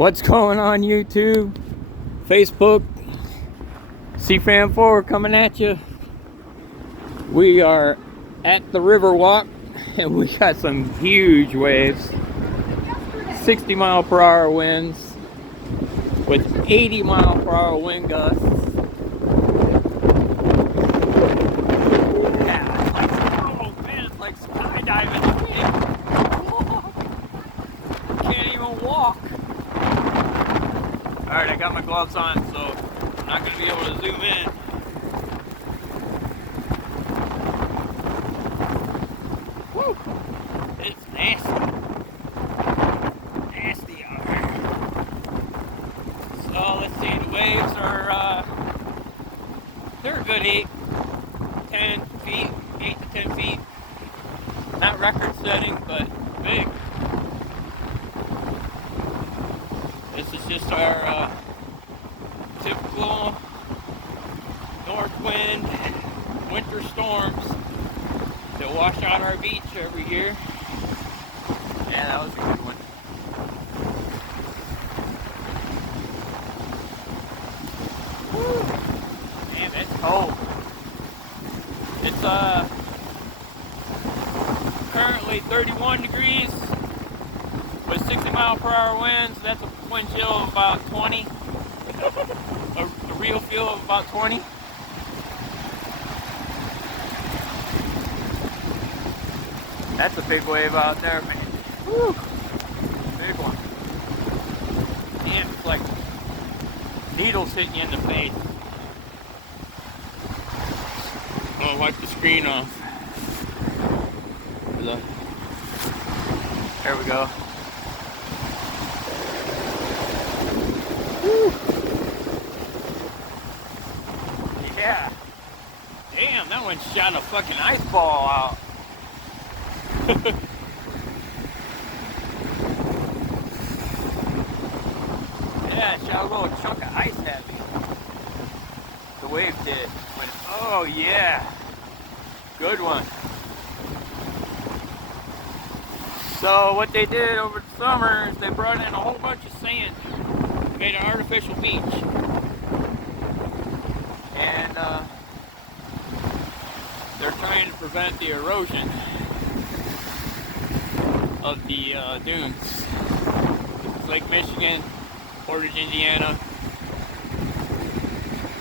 What's going on YouTube, Facebook, CFAM4 coming at you. We are at the Riverwalk and we got some huge waves. 60-mile-per-hour winds with 80-mile-per-hour wind gusts. Yeah, it's like, oh man, it's like skydiving. Can't even walk. Alright, I got my gloves on, so I'm not going to be able to zoom in. Woo! It's nasty. Nasty out here. So, let's see, the waves are, they're a good 8 to 10 feet. Not record setting, but big. This is just our typical north wind winter storms that wash out our beach every year. Yeah, that was a good one. Woo. Man, it's cold. It's currently 31 degrees with 60-mile-per-hour winds. That's a wind chill of about 20. A real feel of about 20. That's a big wave out there, man. Woo! Big one. Damn, it's like needles hitting you in the face. I'm gonna wipe the screen off. There we go. Woo. Yeah. Damn, that one shot a fucking ice ball out. Yeah, it shot a little chunk of ice at me. The wave did. Oh yeah. Good one. So what they did over the summer is they brought in a whole bunch of sand, made an artificial beach, and they're trying to prevent the erosion of the dunes. It's Lake Michigan, Portage, Indiana,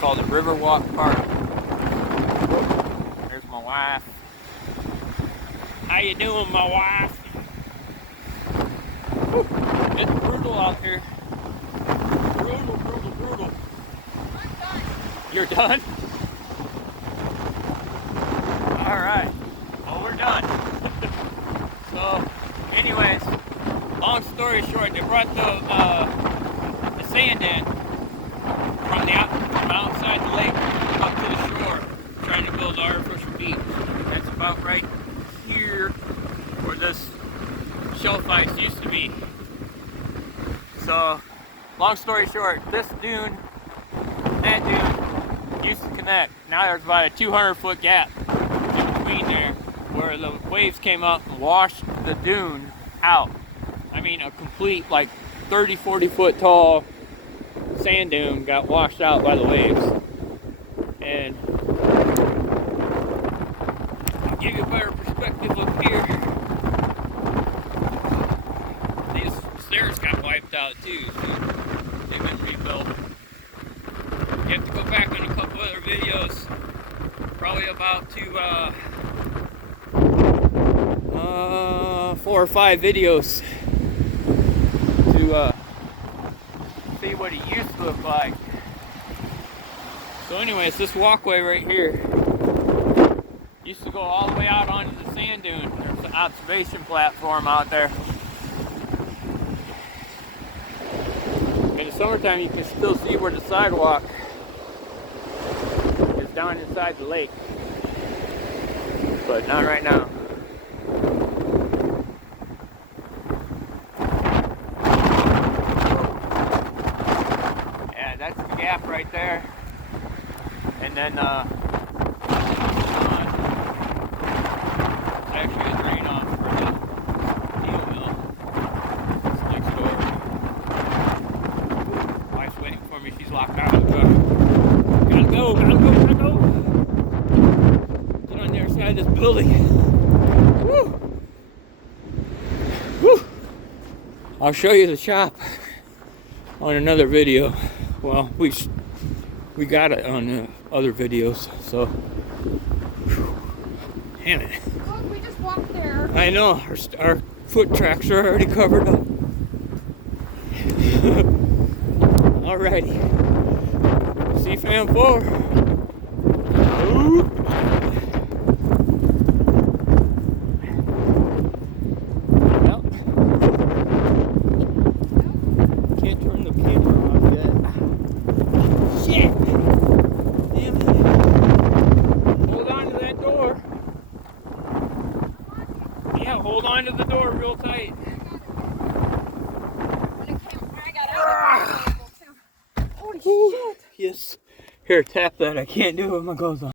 called the Riverwalk Park. There's my wife. How you doing, my wife? Woo. It's brutal out here. Brutal, brutal, brutal. I'm done. You're done? Alright. Well, we're done. So, anyways, long story short, they brought the sand in from outside the lake up to the shore, trying to build an artificial beach. That's about right here where this shelf ice used to be. So, long story short, this dune, that dune used to connect. Now there's about a 200-foot gap in between there where the waves came up and washed the dune out. I mean, a complete, like, 30, 40-foot tall sand dune got washed out by the waves. And I'll give you a better perspective up here. These stairs got wiped out too, so they've been rebuilt. You have to go back on a couple other videos, probably about 4 or 5 videos to see what it used to look like. So anyways, this walkway right here used to go all the way out onto the sand dune. There's an observation platform out there. In the summertime, you can still see where the sidewalk is down inside the lake, but not right now. Yeah, that's the gap right there. And then, actually a drain off for the steel mill. It's next door. building. Woo. Woo. I'll show you the shop on another video. Well, we got it on other videos, so. Whew. Damn it. Look, we just walked there. I know, our foot tracks are already covered up. Alrighty. See fam 4. Ooh. Well, can't turn the camera off yet. Shit! Damn it. Hold on to that door. Yeah, hold on to the door real tight. Holy shit. Yes. Here, tap that. I can't do it. My goes on.